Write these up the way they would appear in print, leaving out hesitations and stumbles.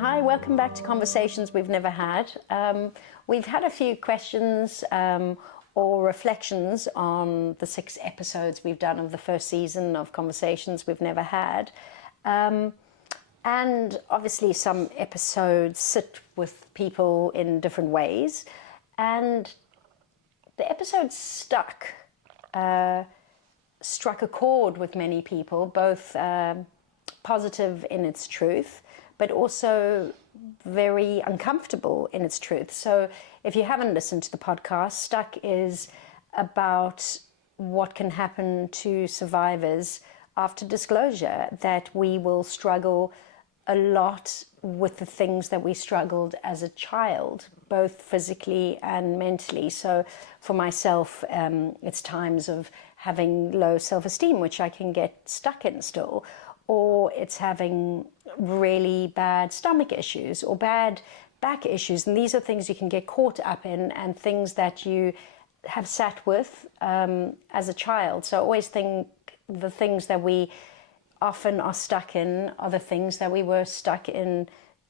Hi, welcome back to Conversations We've Never Had. We've had a few questions or reflections on the 6 episodes we've done of the first season of Conversations We've Never Had. And obviously some episodes sit with people in different ways. And the episode struck a chord with many people, both positive in its truth, but also very uncomfortable in its truth. So if you haven't listened to the podcast, Stuck is about what can happen to survivors after disclosure, that we will struggle a lot with the things that we struggled as a child, both physically and mentally. So for myself, it's times of having low self-esteem, which I can get stuck in still, or it's having really bad stomach issues or bad back issues. And these are things you can get caught up in and things that you have sat with as a child. So I always think the things that we often are stuck in are the things that we were stuck in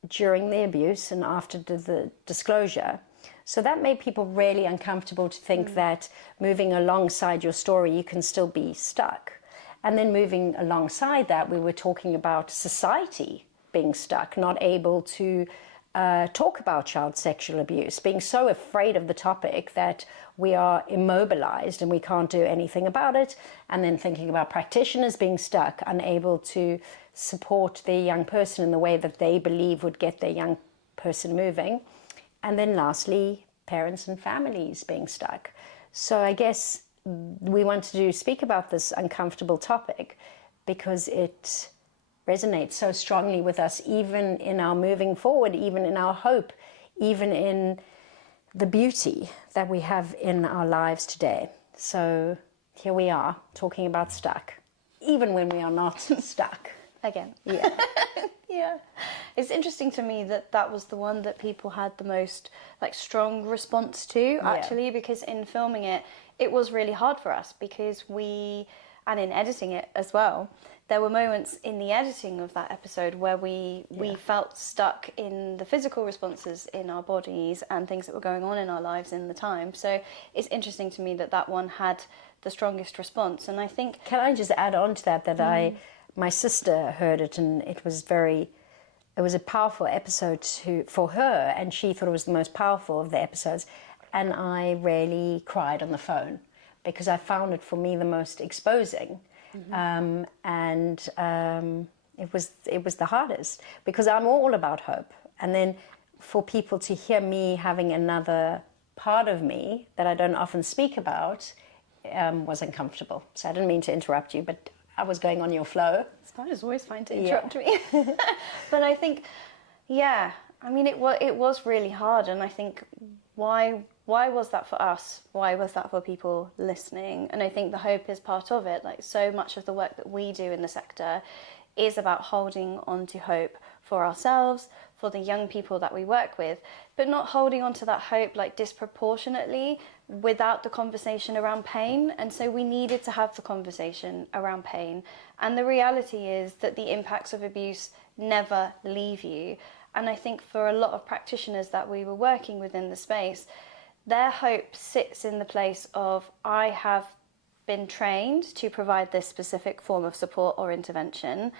during the abuse and after the disclosure. So that made people really uncomfortable to think that moving alongside your story, you can still be stuck. And then moving alongside that, we were talking about society being stuck, not able to talk about child sexual abuse, being so afraid of the topic that we are immobilized and we can't do anything about it. And then thinking about practitioners being stuck, unable to support the young person in the way that they believe would get their young person moving. And then lastly, parents and families being stuck. So I guess we want to speak about this uncomfortable topic because it resonates so strongly with us, even in our moving forward, even in our hope, even in the beauty that we have in our lives today. So here we are talking about stuck, even when we are not stuck. Again. Yeah. Yeah. It's interesting to me that that was the one that people had the most strong response to, actually, because in filming it, it was really hard for us because and in editing it as well, there were moments in the editing of that episode where we felt stuck in the physical responses in our bodies and things that were going on in our lives in the time. So it's interesting to me that that one had the strongest response. And I think... Can I just add on to that my sister heard it and it was a powerful episode for her, and she thought it was the most powerful of the episodes. And I really cried on the phone because I found it, for me, the most exposing. It was the hardest because I'm all about hope. And then for people to hear me having another part of me that I don't often speak about was uncomfortable. So I didn't mean to interrupt you, but I was going on your flow. It's fine. It's always fine to interrupt me. But I think, I mean, it was really hard. And I think why was that for us? Why was that for people listening? And I think the hope is part of it. So much of the work that we do in the sector is about holding on to hope for ourselves, for the young people that we work with, but not holding on to that hope disproportionately without the conversation around pain. And so we needed to have the conversation around pain. And the reality is that the impacts of abuse never leave you. And I think for a lot of practitioners that we were working with in the space, their hope sits in the place of, I have been trained to provide this specific form of support or intervention.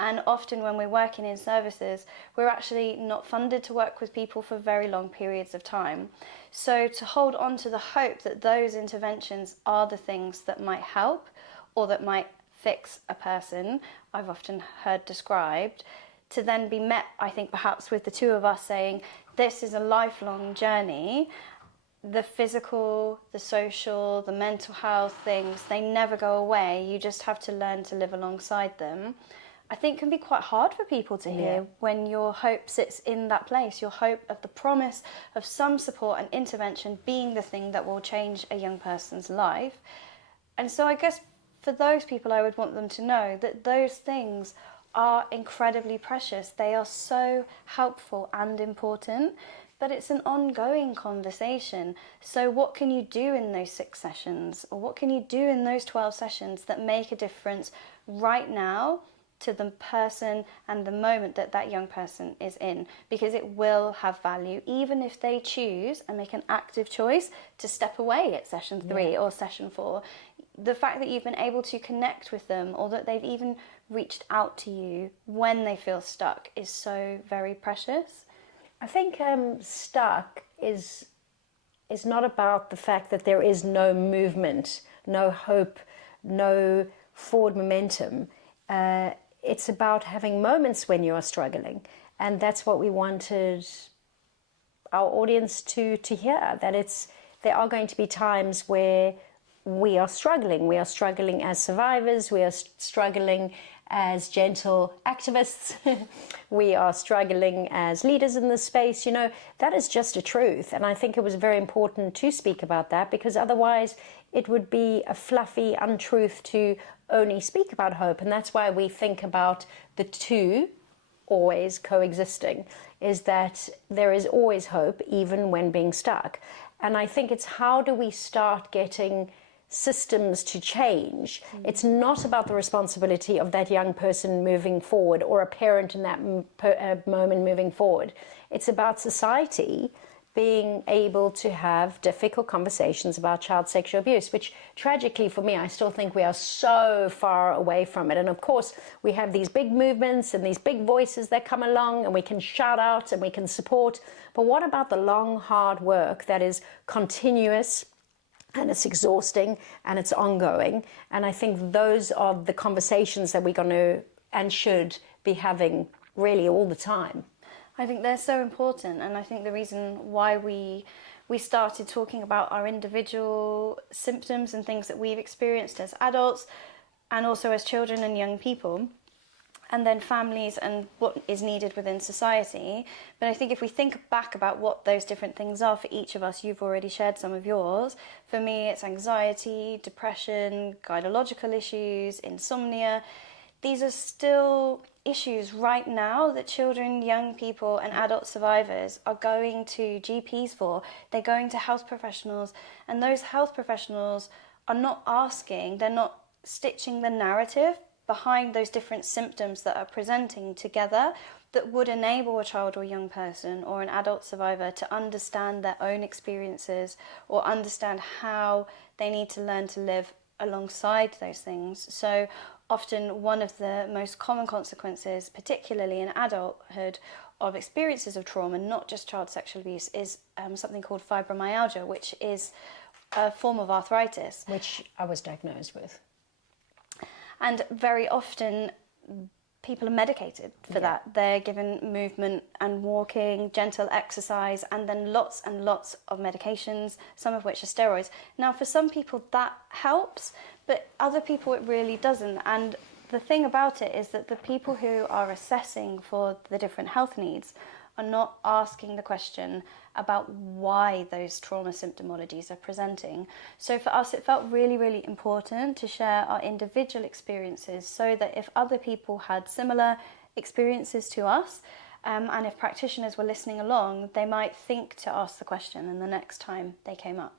And often when we're working in services, we're actually not funded to work with people for very long periods of time. So to hold on to the hope that those interventions are the things that might help or that might fix a person, I've often heard described, to then be met, I think, perhaps with the two of us saying, this is a lifelong journey. The physical, the social, the mental health things, they never go away. You just have to learn to live alongside them. I think can be quite hard for people to hear when your hope sits in that place, your hope of the promise of some support and intervention being the thing that will change a young person's life. And so I guess for those people, I would want them to know that those things are incredibly precious. They are so helpful and important, but it's an ongoing conversation. So what can you do in those 6 sessions, or what can you do in those 12 sessions that make a difference right now to the person and the moment that that young person is in, because it will have value even if they choose and make an active choice to step away at session 3 or session 4. The fact that you've been able to connect with them, or that they've even reached out to you when they feel stuck, is so very precious. I think stuck is not about the fact that there is no movement, no hope, no forward momentum. It's about having moments when you are struggling, and that's what we wanted our audience to hear, that there are going to be times where we are struggling. We are struggling as survivors, we are struggling as gentle activists, we are struggling as leaders in this space. You know, that is just a truth, and I think it was very important to speak about that, because otherwise it would be a fluffy untruth to only speak about hope. And that's why we think about the two always coexisting, is that there is always hope even when being stuck. And I think it's, how do we start getting systems to change? It's not about the responsibility of that young person moving forward, or a parent in that moment moving forward. It's about society being able to have difficult conversations about child sexual abuse, which tragically for me, I still think we are so far away from it. And of course, we have these big movements and these big voices that come along, and we can shout out and we can support. But what about the long, hard work that is continuous, and it's exhausting, and it's ongoing? And I think those are the conversations that we're going to and should be having really all the time. I think they're so important, and I think the reason why we started talking about our individual symptoms and things that we've experienced as adults, and also as children and young people, and then families and what is needed within society. But I think if we think back about what those different things are for each of us, you've already shared some of yours. For me, it's anxiety, depression, gynecological issues, insomnia. These are still issues right now that children, young people and adult survivors are going to GPs for. They're going to health professionals, and those health professionals are not asking, they're not stitching the narrative behind those different symptoms that are presenting together that would enable a child or young person or an adult survivor to understand their own experiences, or understand how they need to learn to live alongside those things. So often one of the most common consequences, particularly in adulthood, of experiences of trauma, not just child sexual abuse, is something called fibromyalgia, which is a form of arthritis. Which I was diagnosed with. And very often people are medicated for that. They're given movement and walking, gentle exercise, and then lots and lots of medications, some of which are steroids. Now, for some people that helps, but other people it really doesn't. And the thing about it is that the people who are assessing for the different health needs are not asking the question about why those trauma symptomologies are presenting. So for us, it felt really, really important to share our individual experiences, so that if other people had similar experiences to us, and if practitioners were listening along, they might think to ask the question and the next time they came up.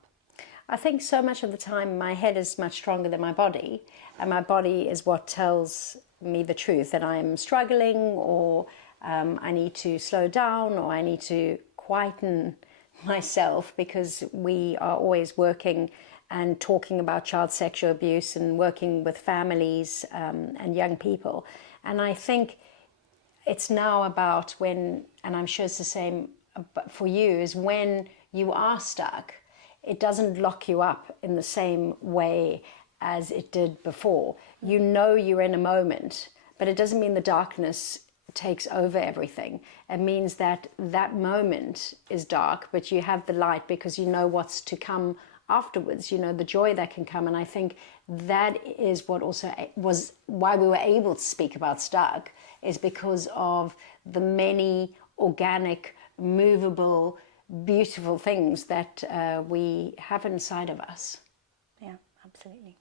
I think so much of the time my head is much stronger than my body, and my body is what tells me the truth, that I'm struggling, or I need to slow down, or I need to quieten myself, because we are always working and talking about child sexual abuse and working with families and young people. And I think it's now about when, and I'm sure it's the same for you, is when you are stuck, it doesn't lock you up in the same way as it did before. You know you're in a moment, but it doesn't mean the darkness takes over everything. It means that that moment is dark, but you have the light because you know what's to come afterwards, you know, the joy that can come. And I think that is what also was why we were able to speak about stuck, is because of the many organic, movable, beautiful things that we have inside of us. Yeah, absolutely.